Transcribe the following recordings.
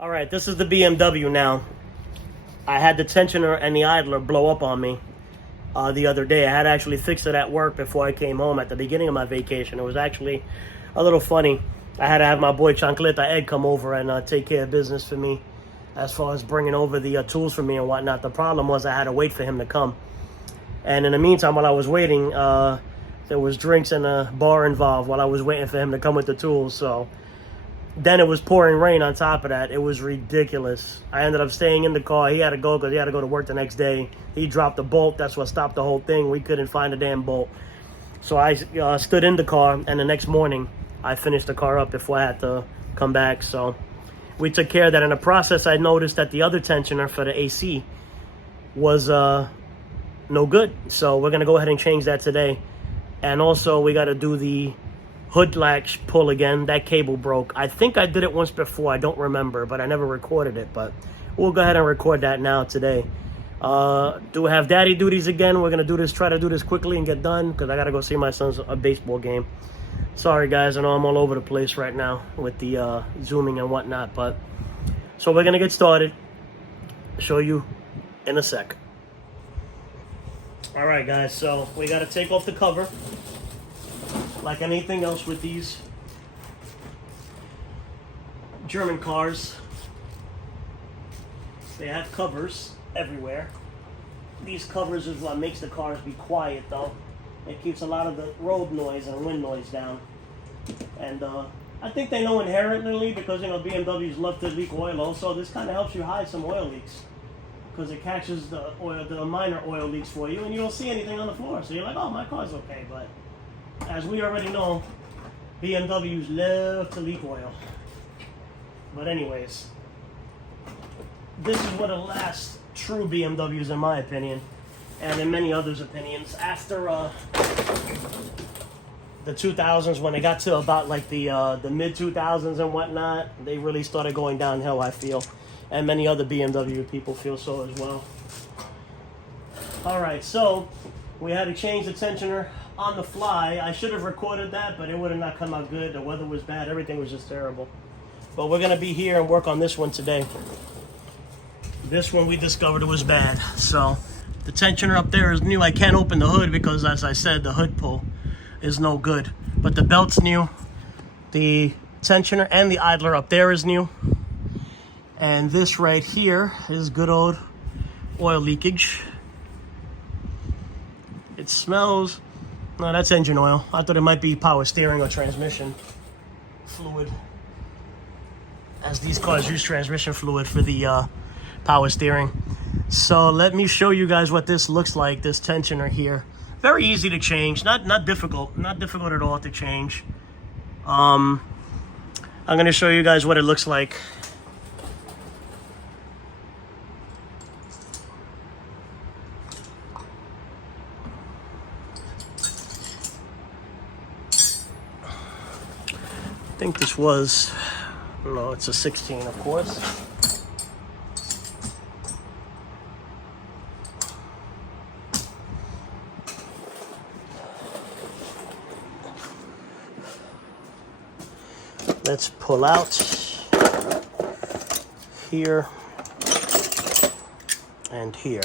All right, this is the BMW now. I had the tensioner and the idler blow up on me the other day. I had to actually fix it at work before I came home at the beginning of my vacation. It was actually a little funny. I had to have my boy Chancleta Ed come over and take care of business for me as far as bringing over the tools for me and whatnot. The problem was I had to wait for him to come. And in the meantime, while I was waiting, there was drinks and a bar involved while I was waiting for him to come with the tools. So then it was pouring rain on top of that. It was ridiculous. I ended up staying in the car. He had to go because he had to go to work the next day. He dropped the bolt. That's what stopped the whole thing. We couldn't find a damn bolt. So I stood in the car, and the next morning, I finished the car up before I had to come back. So we took care of that. In the process, I noticed that the other tensioner for the AC was no good. So we're going to go ahead and change that today. And also, we got to do the hood latch pull again. That cable broke. I think I did it once before. I don't remember, but I never recorded it. But we'll go ahead and record that now today. Do we have daddy duties again? We're going to do this, try to do this quickly and get done because I got to go see my son's baseball game. Sorry, guys. I know I'm all over the place right now with the zooming and whatnot. But so we're going to get started. Show you in a sec. All right, guys. So we got to take off the cover. Like anything else with these German cars, they have covers everywhere. These covers is what makes the cars be quiet, though. It keeps a lot of the road noise and wind noise down. And I think they know inherently, because BMWs love to leak oil also, this kind of helps you hide some oil leaks, because it catches the minor oil leaks for you and you don't see anything on the floor. So you're like, oh, my car's okay. But as we already know, BMWs love to leak oil. But anyways, this is one of the last true BMWs in my opinion, and in many others' opinions. After the 2000s, when they got to about like the mid 2000s and whatnot, they really started going downhill, I feel. And many other BMW people feel so as well. All right, so we had to change the tensioner on the fly. I should have recorded that, but it would have not come out good. The weather was bad. Everything was just terrible. But we're going to be here and work on this one today. This one we discovered it was bad. So the tensioner up there is new. I can't open the hood because, as I said, the hood pull is no good. But the belt's new. The tensioner and the idler up there is new. And this right here is good old oil leakage. It smells... No, that's engine oil. I thought it might be power steering or transmission fluid, as these cars use transmission fluid for the power steering. So let me show you guys what this looks like, this tensioner here. Very easy to change, not difficult at all to change. I'm going to show you guys what it looks like. I think this was, no, it's a 16, of course. Let's pull out here and here.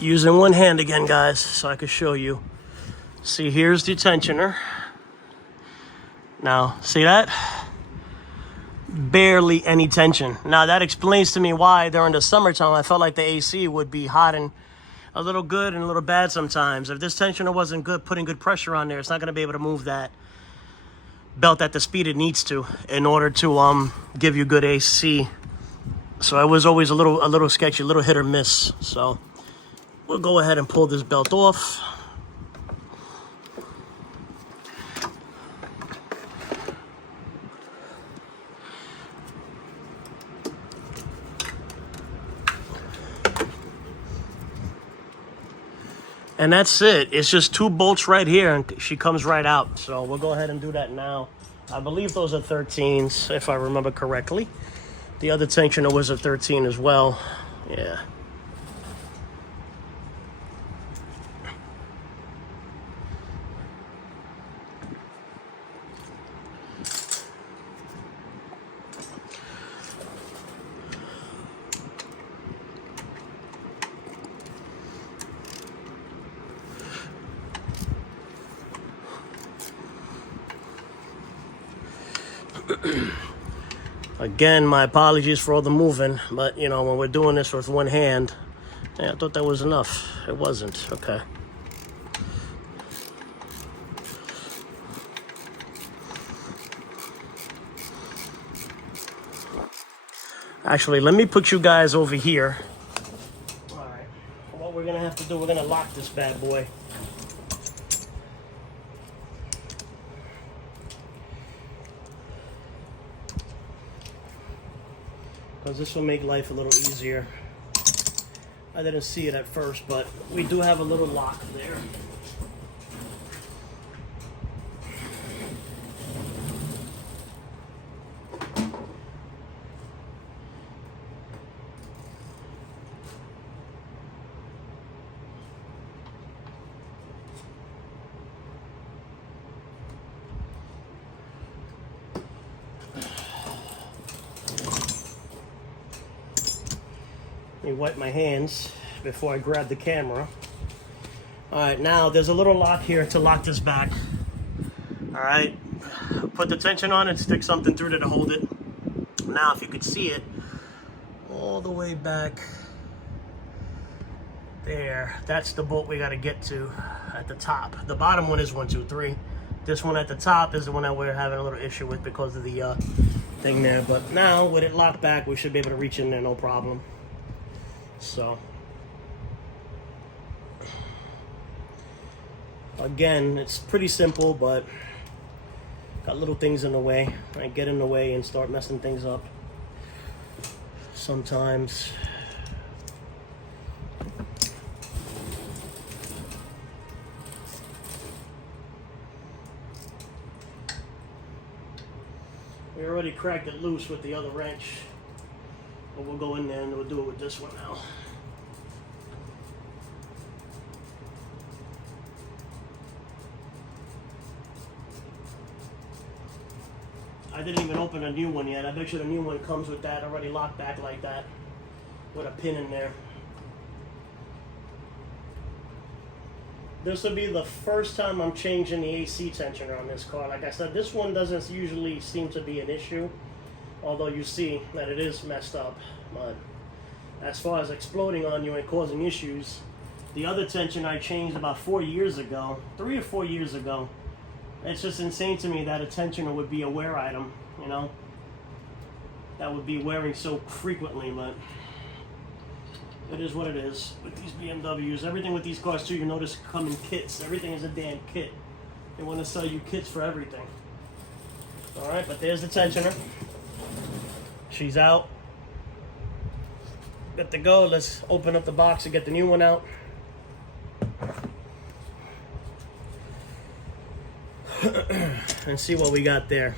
Using one hand again, guys, so I can show you. See, here's the tensioner. Now, see that? Barely any tension. Now, that explains to me why during the summertime I felt like the AC would be hot and a little good and a little bad sometimes. If this tensioner wasn't good, putting good pressure on there, it's not going to be able to move that belt at the speed it needs to in order to give you good AC. So it was always a little sketchy, a little hit or miss. So we'll go ahead and pull this belt off. And that's it. It's just two bolts right here and she comes right out. So we'll go ahead and do that now. I believe those are 13s, if I remember correctly. The other tensioner was a 13 as well. Yeah. Again, my apologies for all the moving, but you know, when we're doing this with one hand, yeah, I thought that was enough. It wasn't. Okay. Actually, let me put you guys over here. All right. What we're gonna have to do, we're gonna lock this bad boy. Because this will make life a little easier. I didn't see it at first, but we do have a little lock there. Let me wipe my hands before I grab the camera. All right, now there's a little lock here to lock this back. All right, put the tension on and stick something through there to hold it. Now, if you could see it, all the way back there, that's the bolt we got to get to at the top. The bottom one is 1, 2, 3. This one at the top is the one that we're having a little issue with because of the thing there. But now, with it locked back, we should be able to reach in there, no problem. So, again, it's pretty simple, but got little things in the way. I get in the way and start messing things up sometimes. We already cracked it loose with the other wrench. But we'll go in there and we'll do it with this one now. I didn't even open a new one yet. I bet you the new one comes with that already locked back like that with a pin in there. This will be the first time I'm changing the AC tensioner on this car. Like I said, this one doesn't usually seem to be an issue. Although you see that it is messed up, but as far as exploding on you and causing issues, the other tension I changed about 4 years ago, 3 or 4 years ago. It's just insane to me that a tensioner would be a wear item, you know, that would be wearing so frequently, but it is what it is with these BMWs. Everything with these cars too, you notice come in kits. Everything is a damn kit. They want to sell you kits for everything. All right, but there's the tensioner. She's out. Good to go. Let's open up the box and get the new one out. And see what we got there.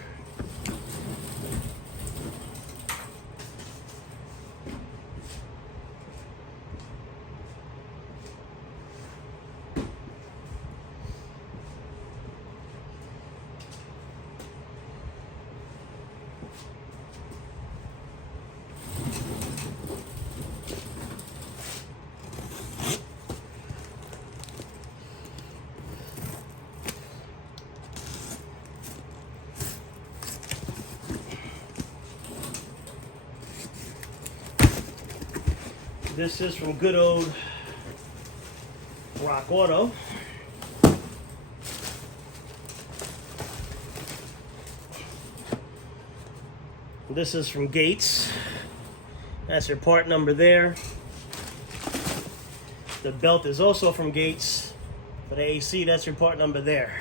This is from good old Rock Auto. This is from Gates. That's your part number there. The belt is also from Gates. For the AC, that's your part number there.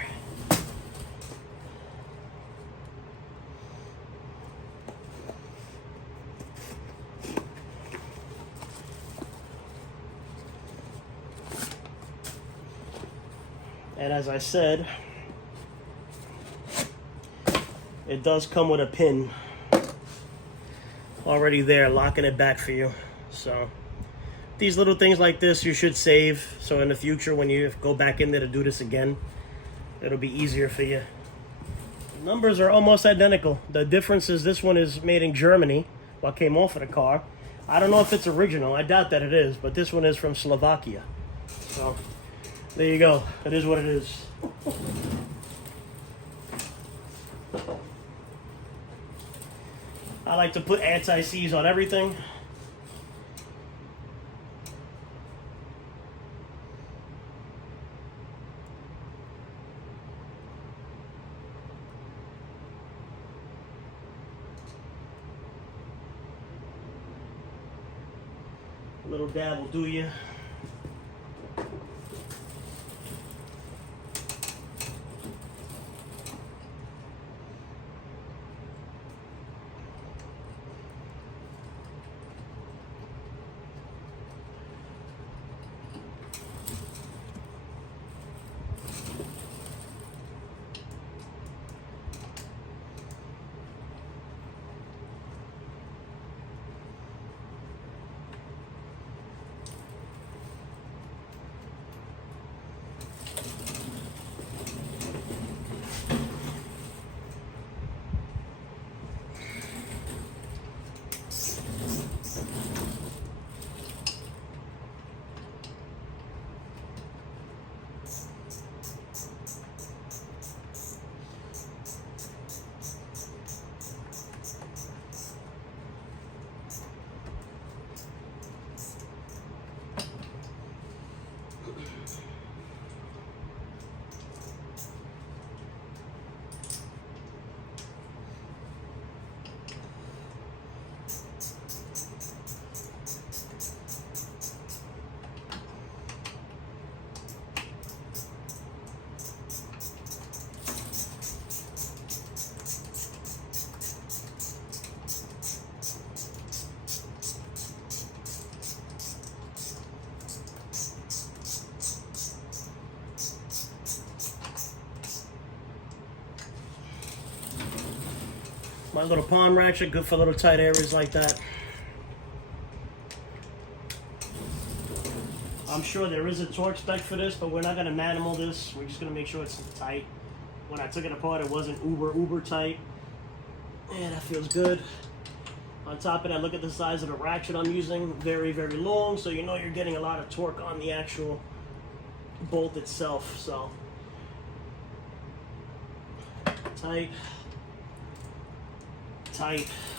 And as I said, it does come with a pin already there, locking it back for you. So these little things like this you should save, so in the future when you go back in there to do this again, it'll be easier for you. The numbers are almost identical. The difference is this one is made in Germany, what came off of the car. I don't know if it's original, I doubt that it is, but this one is from Slovakia. So there you go, it is what it is. I like to put anti-seize on everything. A little dab will do you. My little palm ratchet, good for little tight areas like that. I'm sure there is a torque spec for this, but we're not going to manimal this. We're just going to make sure it's tight. When I took it apart, it wasn't uber tight. Yeah, that feels good. On top of that, look at the size of the ratchet I'm using. Very long, so you know you're getting a lot of torque on the actual bolt itself. So tight.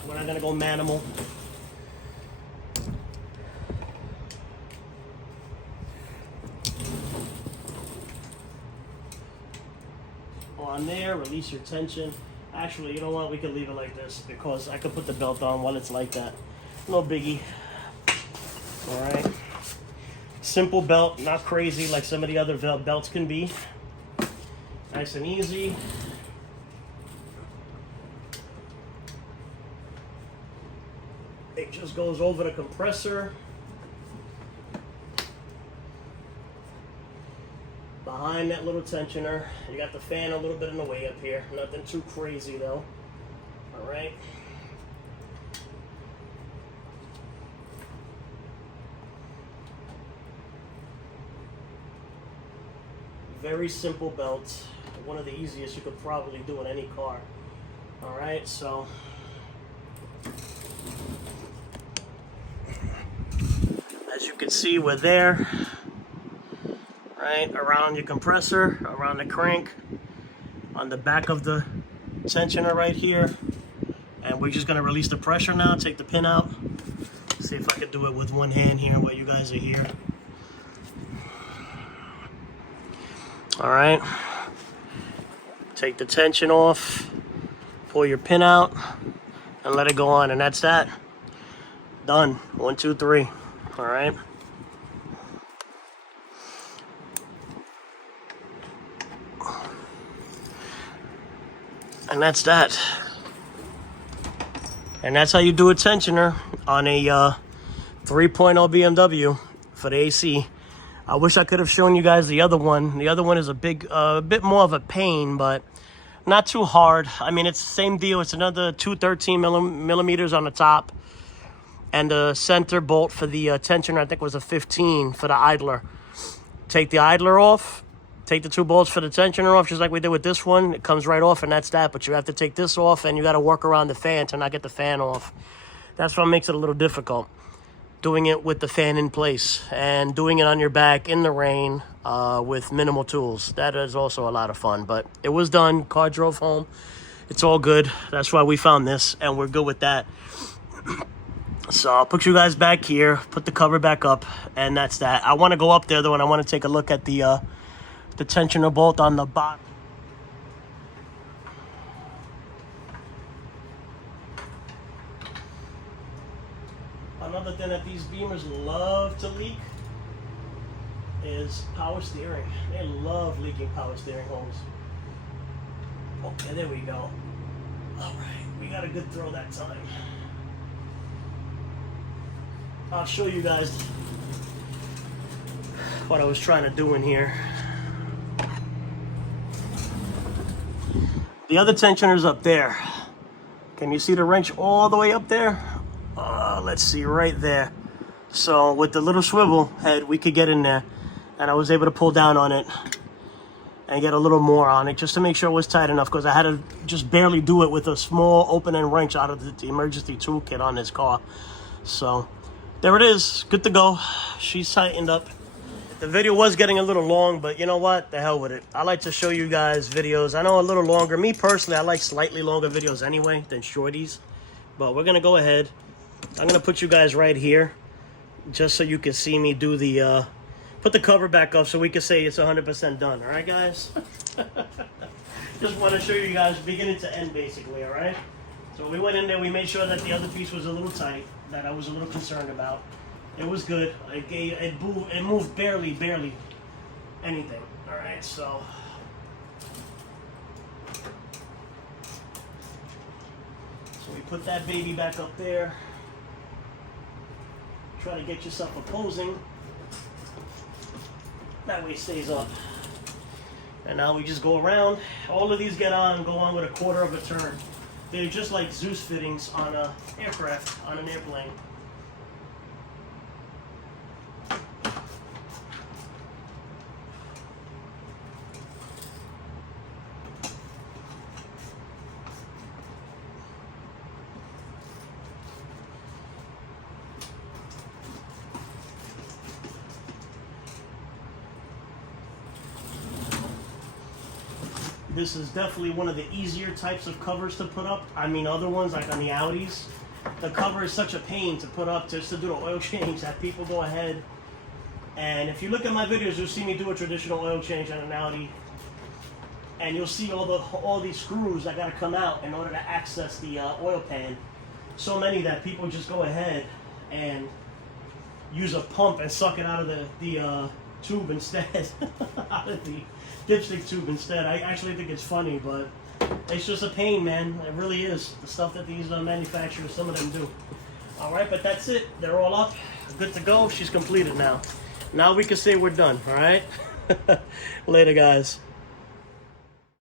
We're not gonna go manimal. On there, release your tension. Actually, you know what? We could leave it like this because I could put the belt on while it's like that. No biggie. All right. Simple belt, not crazy like some of the other belts can be. Nice and easy. It just goes over the compressor. Behind that little tensioner. You got the fan a little bit in the way up here. Nothing too crazy though. All right. Very simple belt. One of the easiest you could probably do in any car. All right, so as you can see, we're there, right around your compressor, around the crank, on the back of the tensioner right here. And we're just gonna release the pressure now, take the pin out. See if I can do it with one hand here while you guys are here. All right, take the tension off, pull your pin out, and let it go on, and that's that. Done. 1, 2, 3. All right. And that's that. And that's how you do a tensioner on a 3.0 BMW for the AC. I wish I could have shown you guys the other one. The other one is a bit more of a pain, but Not too hard. I mean, it's the same deal. It's another 213 millimeters on the top. And the center bolt for the tensioner, I think, was a 15 for the idler. Take the idler off. Take the 2 bolts for the tensioner off, just like we did with this one. It comes right off, and that's that. But you have to take this off, and you got to work around the fan to not get the fan off. That's what makes it a little difficult. Doing it with the fan in place and doing it on your back in the rain with minimal tools. That is also a lot of fun. But it was done. Car drove home. It's all good. That's why we found this, and we're good with that. So I'll put you guys back here, put the cover back up, and that's that. I want to go up there, though, and I want to take a look at the tensioner bolt on the bottom. Another thing that these Beamers love to leak is power steering. They love leaking power steering hose. Okay, there we go. All right, we got a good throw that time. I'll show you guys what I was trying to do in here. The other tensioner's up there. Can you see the wrench all the way up there? Let's see, right there. So with the little swivel head, we could get in there, and I was able to pull down on it and get a little more on it just to make sure it was tight enough, because I had to just barely do it with a small open-end wrench out of the emergency toolkit on this car. So there it is, good to go. She's tightened up. The video was getting a little long, but you know what? The hell with it. I like to show you guys videos. I know a little longer. Me personally, I like slightly longer videos anyway than shorties. But we're going to go ahead. I'm going to put you guys right here just so you can see me do the... put the cover back up so we can say it's 100% done. All right, guys? Just want to show you guys beginning to end, basically, all right? So we went in there. We made sure that the other piece was a little tight, that I was a little concerned about. It was good. It moved barely anything. All right, so we put that baby back up there. Try to get yourself opposing. That way it stays up. And now we just go around. All of these go on with a 1/4 of a turn. They're just like Zeus fittings on an aircraft, on an airplane. This is definitely one of the easier types of covers to put up. I mean, other ones like on the Audis, the cover is such a pain to put up just to do the oil change that people go ahead. And if you look at my videos, you'll see me do a traditional oil change on an Audi, and you'll see all these screws that got to come out in order to access the oil pan. So many that people just go ahead and use a pump and suck it out of the tube instead, out of the dipstick tube instead. I actually think it's funny, but it's just a pain, man. It really is. The stuff that these manufacturers, some of them do. All right, but that's it. They're all up. Good to go. She's completed now. Now we can say we're done, all right? Later, guys.